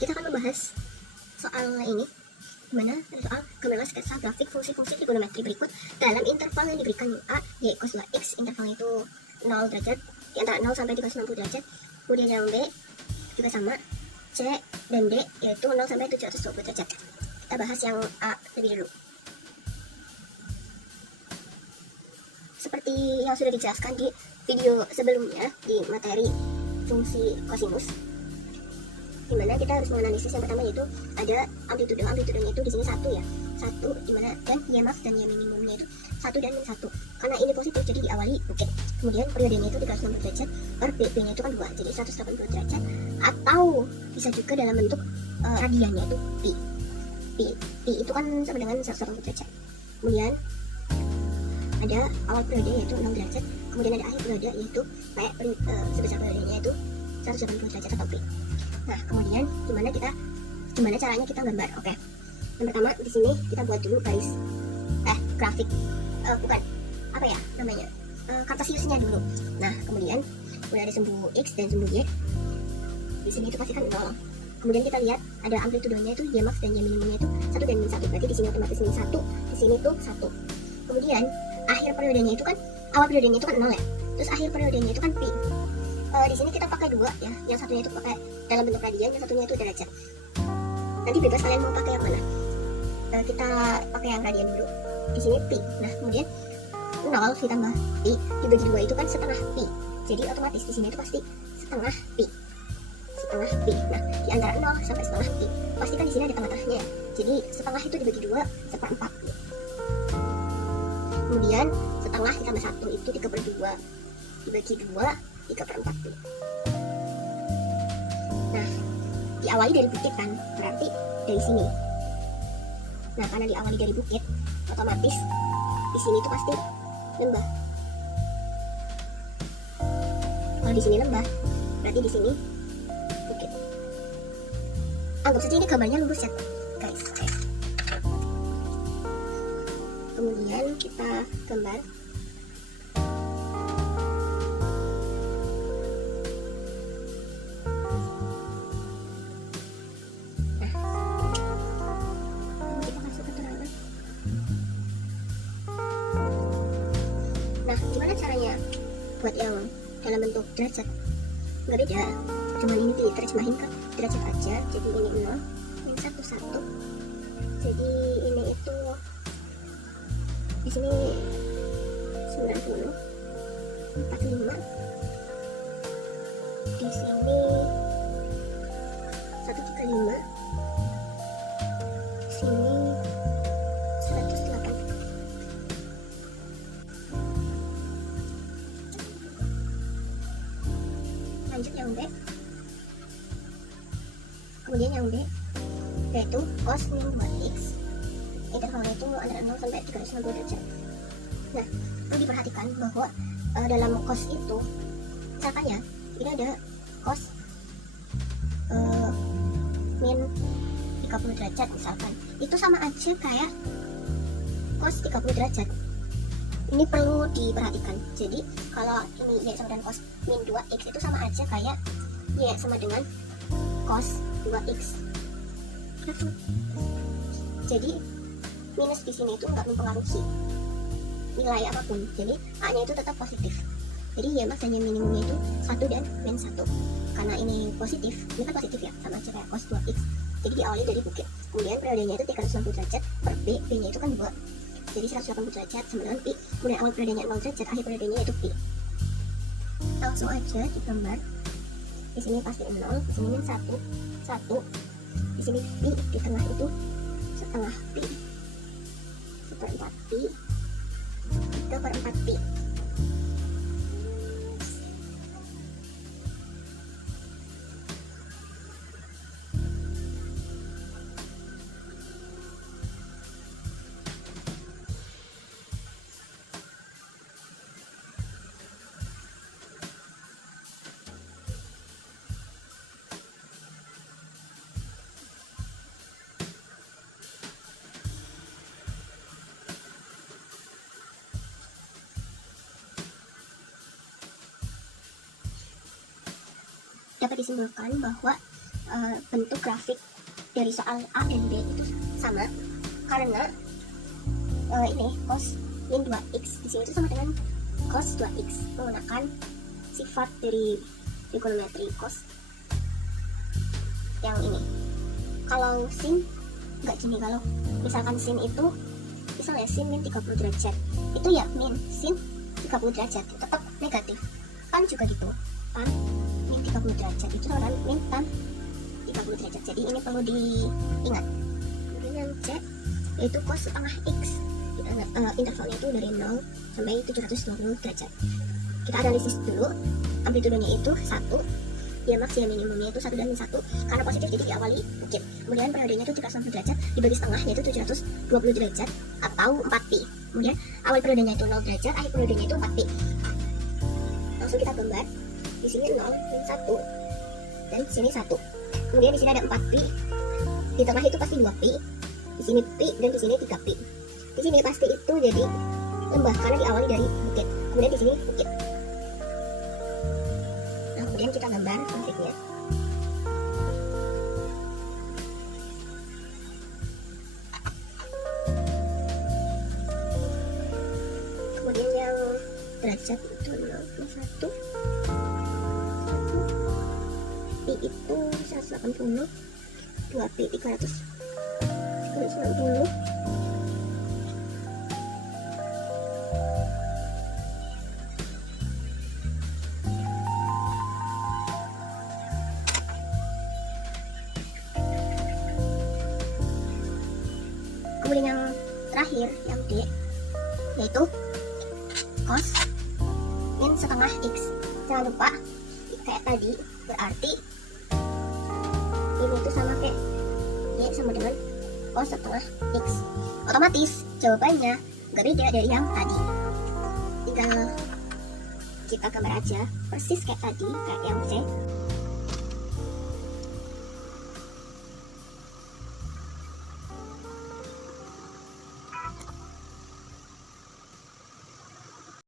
kita akan membahas soal ini, dimana soal gambaran sketsa grafik fungsi-fungsi trigonometri berikut dalam interval yang diberikan A, Y cos 2X, intervalnya itu 0 derajat, di antara 0 sampai 360 derajat. Kemudian yang B juga sama, C dan D yaitu 0 sampai 720 derajat. Kita bahas yang A lebih dulu. Seperti yang sudah dijelaskan di video sebelumnya di materi fungsi kosinus, dimana kita harus menganalisis yang pertama yaitu ada amplitudenya itu di sini 1 ya, 1 dimana, dan Y max dan Y minimumnya itu 1 dan min 1. Karena ini positif jadi diawali bukit. Kemudian periodenya itu 360 derajat per B nya itu kan 2, jadi 180 derajat, atau bisa juga dalam bentuk radiannya itu Pi itu kan sama dengan 180 derajat. Kemudian ada awal periode yaitu 0 derajat, kemudian ada akhir periode yaitu kayak sebesar periodenya itu 180 derajat atau Pi. Nah, kemudian gimana caranya kita gambar? Oke. Yang pertama di sini kita buat dulu garis grafik bukan apa ya namanya? Kartesiusnya dulu. Nah, kemudian udah ada sumbu X dan sumbu Y. Di sini itu pasti kan 0. Kemudian kita lihat ada amplitudenya itu Y max dan Y minimumnya itu 1 dan min 1. Berarti di sini otomatis min 1, di sini tuh 1. Kemudian akhir periodenya itu kan, awal periodenya itu kan 0 ya. Terus akhir periodenya itu kan Pi. Di sini kita pakai 2 ya. Yang satunya itu pakai dalam bentuk radian, yang satunya itu derajat. Nanti bebas kalian mau pakai yang mana. Kita pakai yang radian dulu. Di sini Pi. Nah, kemudian 0 ditambah Pi dibagi 2 itu kan setengah Pi. Jadi otomatis di sini itu pasti setengah Pi. Setengah Pi. Nah, di antara 0 sampai setengah Pi, pasti kan di sini ada tengah-tengahnya. Jadi setengah itu dibagi 2 seperempat. Kemudian setengah ditambah 1 itu 3/2 dibagi 2 3/4. Nah, diawali dari bukit kan, berarti dari sini. Nah, karena diawali dari bukit, otomatis di sini tuh pasti lembah. Kalau di sini lembah, berarti di sini bukit. Anggap saja ini gambarnya lurus ya, guys. Kemudian kita gambar. Nah, gimana caranya buat yang dalam bentuk derajat? Nggak beda, cuman ini diterjemahin ke derajat aja. Jadi ini 0, ini 1, jadi ini itu di sini 90, 45, di sini 135, sini 108. Lanjut yang B. Kemudian yang B yaitu cos min 2x, intervalnya itu antara 0 sampai 360 derajat. Nah, perlu diperhatikan bahwa dalam cos itu misalkan ya, ini ada cos min 30 derajat misalkan, itu sama aja kayak cos 30 derajat. Ini perlu diperhatikan. Jadi kalau ini Y sama dengan cos min 2x itu sama aja kayak Y sama dengan cos 2x. Jadi minus di sini itu nggak mempengaruhi nilai apapun. Jadi A-nya itu tetap positif. Jadi Y max dan Y minimumnya itu 1 dan min 1. Karena ini positif, ini kan positif ya, sama aja kayak cos 2x. Jadi diawali dari bukit. Kemudian periodenya itu 360 derajat per B, B-nya itu kan 2. Jadi 180 derajat sama dengan Pi. Kemudian awal periodenya 0 derajat, akhir periodenya itu Pi. Langsung aja digambar. Di sini pasti 0, di sini min 1, 1. Di sini Pi, di tengah itu setengah Pi, seperempat Pi, 3/4 Pi. Dapat disimpulkan bahwa bentuk grafik dari soal A dan B itu sama, karena ini cos min 2x di sini itu sama dengan cos 2x menggunakan sifat dari trigonometri cos yang ini. Kalau sin nggak gini, kalau misalkan sin itu misalnya sin min 30 derajat itu ya min sin 30 derajat tetap negatif. Tan juga gitu, tan min 30 derajat itu sama dengan min tan 30 derajat. Jadi ini perlu diingat. Kemudian yang C yaitu cos setengah x, intervalnya itu dari 0 sampai 720 derajat. Kita analisis dulu. Amplitudenya itu 1, ya max ya minimumnya itu 1 dan min 1 karena positif jadi diawali bukit. Kemudian periodenya itu 360 derajat dibagi setengah yaitu 720 derajat atau 4pi. Kemudian awal periodenya itu 0 derajat, akhir periodenya itu 4pi. Langsung kita gambar. Di sini 0 min 1 dan di sini 1. Kemudian di sini ada 4pi. Di tengah itu pasti 2pi. Di sini pi dan di sini 3pi. Di sini pasti itu jadi lembah karena diawali dari bukit. Kemudian di sini bukit. Nah, kemudian kita gambar konfliknya. Kemudian yang derajat itu 0,1, pi itu 180, 2pi 390. Kemudian yang terakhir, yang D, yaitu cos min setengah x. Jangan lupa kayak tadi, berarti ini itu sama kayak Y sama dengan cos setengah x. Otomatis jawabannya nggak beda dari yang tadi. Tinggal kita gambar aja persis kayak tadi, kayak yang C.